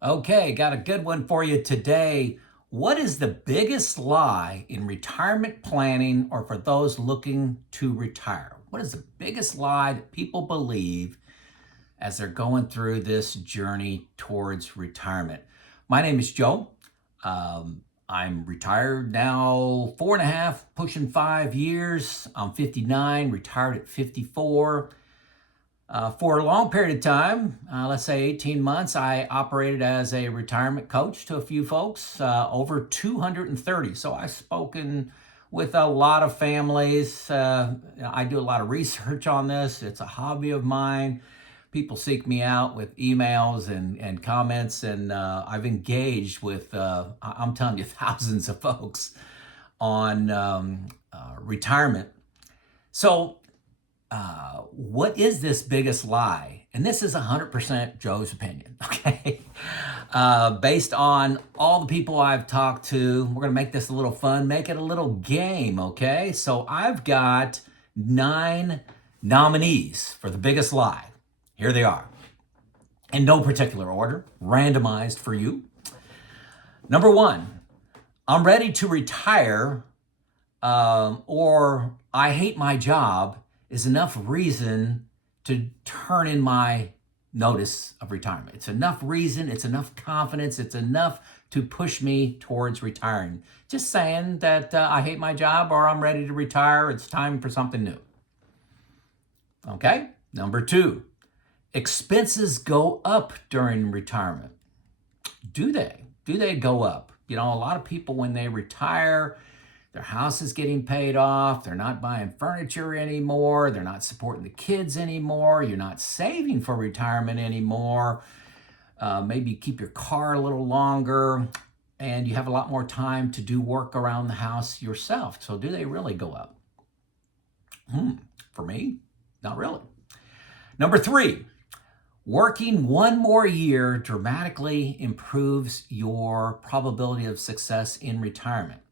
Okay, got a good one for you today. What is the biggest lie in retirement planning or for those looking to retire? What is the biggest lie that people believe as they're going through this journey towards retirement? My name is Joe. I'm retired now 4.5, pushing 5 years. I'm 59, retired at 54. For a long period of time, let's say 18 months, I operated as a retirement coach to a few folks, over 230. So I've spoken with a lot of families. I do a lot of research on this. It's a hobby of mine. People seek me out with emails and comments, and I've engaged with, I'm telling you, thousands of folks on retirement. So what is this biggest lie? And this is 100% Joe's opinion, okay? Based on all the people I've talked to, we're gonna make this a little fun, make it a little game, okay? So I've got 9 nominees for the biggest lie. Here they are, in no particular order, randomized for you. Number 1, I'm ready to retire, or I hate my job is enough reason to turn in my notice of retirement. It's enough reason, it's enough confidence, it's enough to push me towards retiring. Just saying that I hate my job or I'm ready to retire, it's time for something new. Okay? Number 2, expenses go up during retirement. Do they? Do they go up? You know, a lot of people when they retire, their house is getting paid off. They're not buying furniture anymore. They're not supporting the kids anymore. You're not saving for retirement anymore. Maybe you keep your car a little longer and you have a lot more time to do work around the house yourself. So do they really go up? For me, not really. Number 3, working one more year dramatically improves your probability of success in retirement.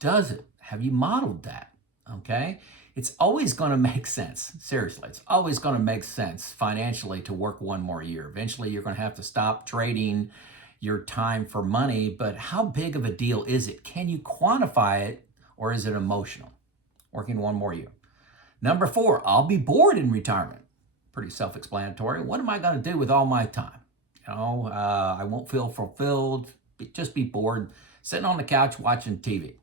Does it? Have you modeled that? Okay. It's always going to make sense. Seriously, it's always going to make sense financially to work one more year. Eventually, you're going to have to stop trading your time for money. But how big of a deal is it? Can you quantify it or is it emotional? Working one more year. Number 4, I'll be bored in retirement. Pretty self explanatory. What am I going to do with all my time? I won't feel fulfilled, just be bored, sitting on the couch watching TV.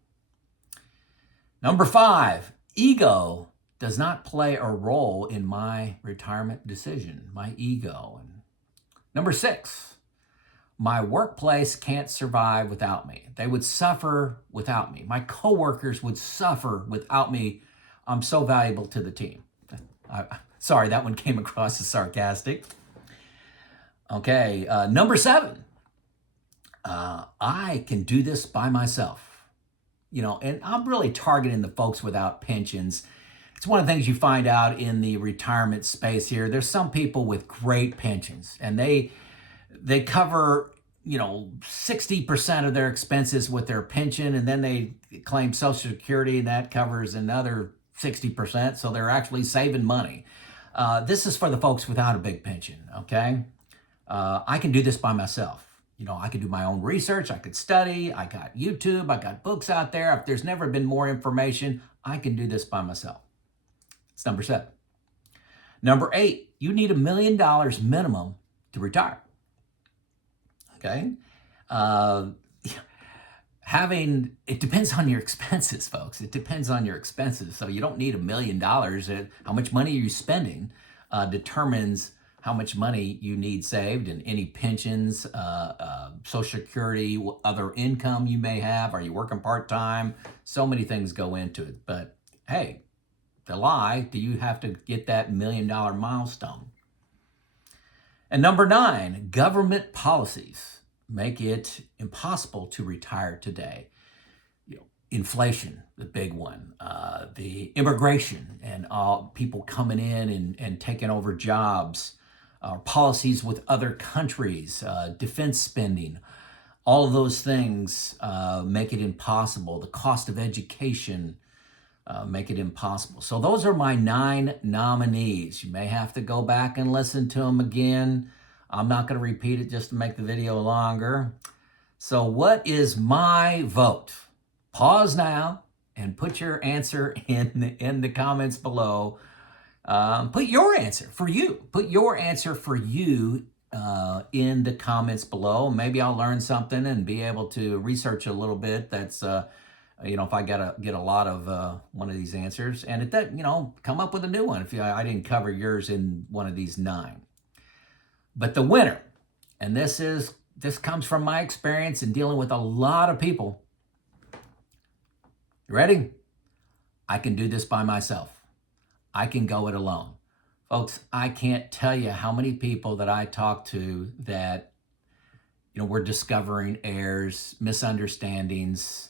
Number 5, ego does not play a role in my retirement decision, my ego. And number 6, my workplace can't survive without me. They would suffer without me. My coworkers would suffer without me. I'm so valuable to the team. Sorry, that one came across as sarcastic. Okay, number 7, I can do this by myself. And I'm really targeting the folks without pensions. It's one of the things you find out in the retirement space here. There's some people with great pensions and they cover, 60% of their expenses with their pension, and then they claim Social Security and that covers another 60%. So they're actually saving money. This is for the folks without a big pension, okay? I can do this by myself. I could do my own research. I could study. I got YouTube. I got books out there. If there's never been more information, I can do this by myself. It's number 7. Number 8, you need $1 million minimum to retire. Okay? It depends on your expenses, folks. It depends on your expenses. So you don't need $1 million. How much money are you spending determines how much money you need saved, and any pensions, Social Security, other income you may have. Are you working part-time? So many things go into it. But hey, the lie, do you have to get that $1 million milestone? And number 9, government policies make it impossible to retire today. Inflation, the big one, the immigration and people coming in and taking over jobs, policies with other countries, defense spending, all of those things make it impossible. The cost of education make it impossible. So those are my 9 nominees. You may have to go back and listen to them again. I'm not going to repeat it just to make the video longer. So what is my vote? Pause now and put your answer in the comments below. Put your answer for you. Put your answer for you in the comments below. Maybe I'll learn something and be able to research a little bit. That's if I get a lot of one of these answers, and it that come up with a new one if I didn't cover yours in one of these 9. But the winner, and this comes from my experience in dealing with a lot of people. You ready? I can do this by myself. I can go it alone. Folks, I can't tell you how many people that I talk to that, we're discovering errors, misunderstandings,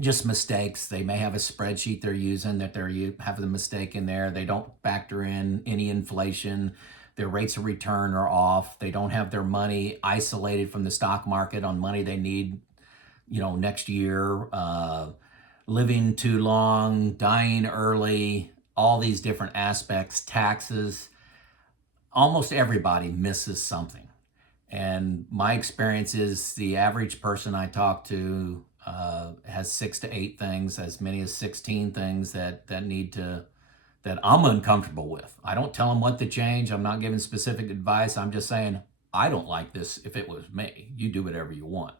just mistakes. They may have a spreadsheet they're using that they're having a mistake in there. They don't factor in any inflation. Their rates of return are off. They don't have their money isolated from the stock market on money they need, next year. Living too long, dying early, all these different aspects, taxes. Almost everybody misses something. And my experience is the average person I talk to has 6 to 8 things, as many as 16 things that I'm uncomfortable with. I don't tell them what to change. I'm not giving specific advice. I'm just saying, I don't like this if it was me. You do whatever you want.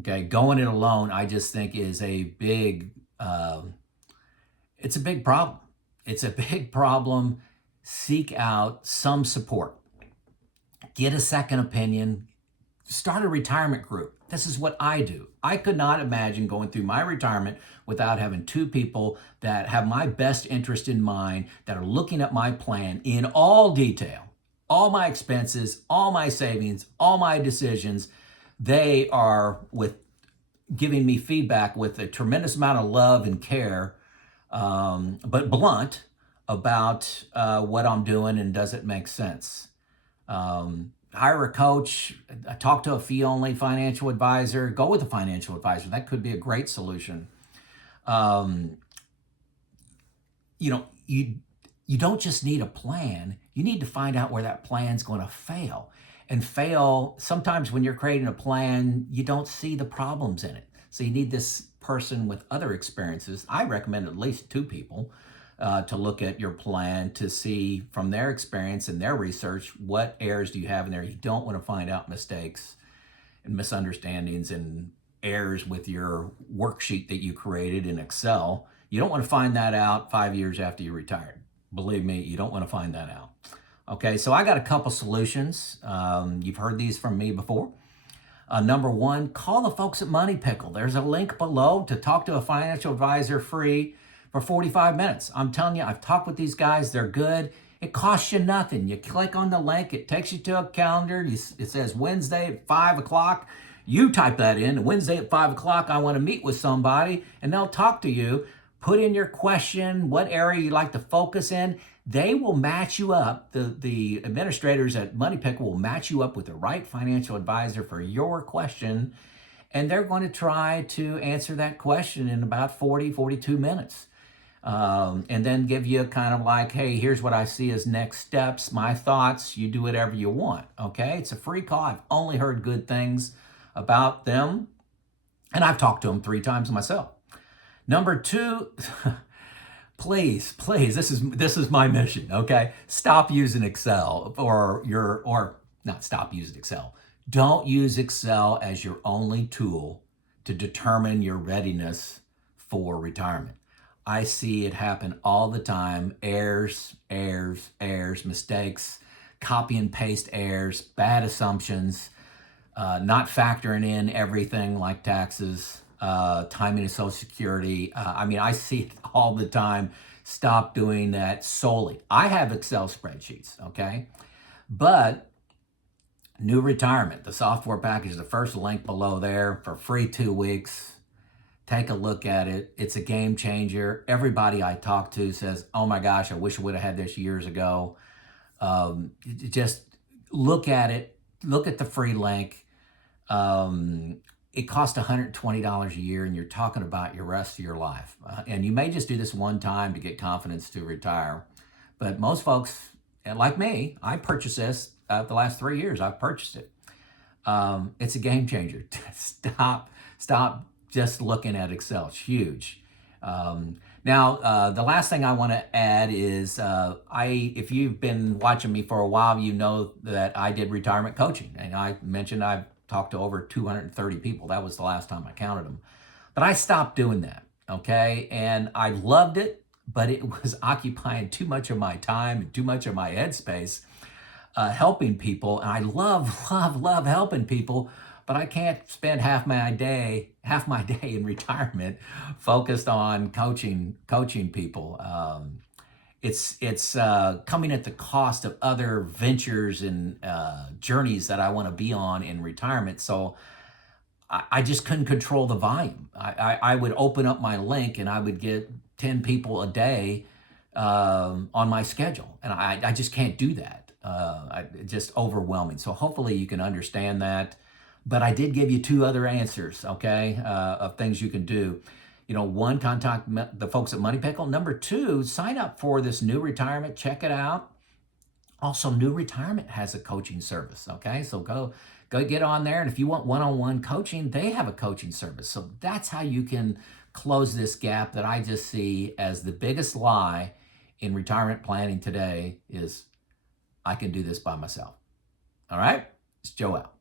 Okay, going it alone, I just think is a big, it's a big problem. It's a big problem. Seek out some support. Get a second opinion. Start a retirement group. This is what I do. I could not imagine going through my retirement without having 2 people that have my best interest in mind, that are looking at my plan in all detail, all my expenses, all my savings, all my decisions. They are giving me feedback with a tremendous amount of love and care, but blunt about what I'm doing and does it make sense. Hire a coach, talk to a fee-only financial advisor, go with a financial advisor. That could be a great solution. You don't just need a plan. You need to find out where that plan's going to fail. And fail, sometimes when you're creating a plan, you don't see the problems in it. So you need this person with other experiences. I recommend at least 2 people to look at your plan to see from their experience and their research, what errors do you have in there. You don't want to find out mistakes and misunderstandings and errors with your worksheet that you created in Excel. You don't want to find that out 5 years after you retired. Believe me, you don't want to find that out. Okay, so I got a couple solutions. You've heard these from me before. Number 1, call the folks at Pickle. There's a link below to talk to a financial advisor free for 45 minutes. I'm telling you, I've talked with these guys. They're good. It costs you nothing. You click on the link. It takes you to a calendar. It says Wednesday at 5 o'clock. You type that in. Wednesday at 5 o'clock, I want to meet with somebody, and they'll talk to you. Put in your question, what area you'd like to focus in. They will match you up. The administrators at Pickle will match you up with the right financial advisor for your question, and they're going to try to answer that question in about 42 minutes. And then give you kind of like, hey, here's what I see as next steps, my thoughts. You do whatever you want, okay? It's a free call. I've only heard good things about them, and I've talked to them 3 times myself. Number 2, please, this is my mission, okay? Stop using Excel or not stop using Excel. Don't use Excel as your only tool to determine your readiness for retirement. I see it happen all the time. Errors, mistakes, copy and paste errors, bad assumptions, not factoring in everything like taxes, timing of Social Security. I see it all the time. Stop doing that solely. I have Excel spreadsheets, okay? But New Retirement, the software package, the first link below there for free 2 weeks. Take a look at it. It's a game changer. Everybody I talk to says, oh my gosh, I wish I would have had this years ago. Just look at it. Look at the free link. It costs $120 a year, and you're talking about your rest of your life. And you may just do this one time to get confidence to retire. But most folks, and like me, I purchased this the last 3 years. I've purchased it. It's a game changer. Stop just looking at Excel. It's huge. Now, the last thing I want to add is if you've been watching me for a while, you know that I did retirement coaching. And I mentioned I've talked to over 230 people. That was the last time I counted them. But I stopped doing that, okay? And I loved it, but it was occupying too much of my time and too much of my headspace helping people. And I love helping people, but I can't spend half my day in retirement focused on coaching people. It's coming at the cost of other ventures and journeys that I want to be on in retirement. So I just couldn't control the volume. I would open up my link and I would get 10 people a day on my schedule. And I just can't do that. Just overwhelming. So hopefully you can understand that. But I did give you two other answers, okay, of things you can do. You know, one, contact the folks at Money Pickle. Number two, sign up for this new retirement. Check it out. Also, New Retirement has a coaching service, okay? So go get on there. And if you want one-on-one coaching, they have a coaching service. So that's how you can close this gap that I just see as the biggest lie in retirement planning today is I can do this by myself. All right? It's Joe out.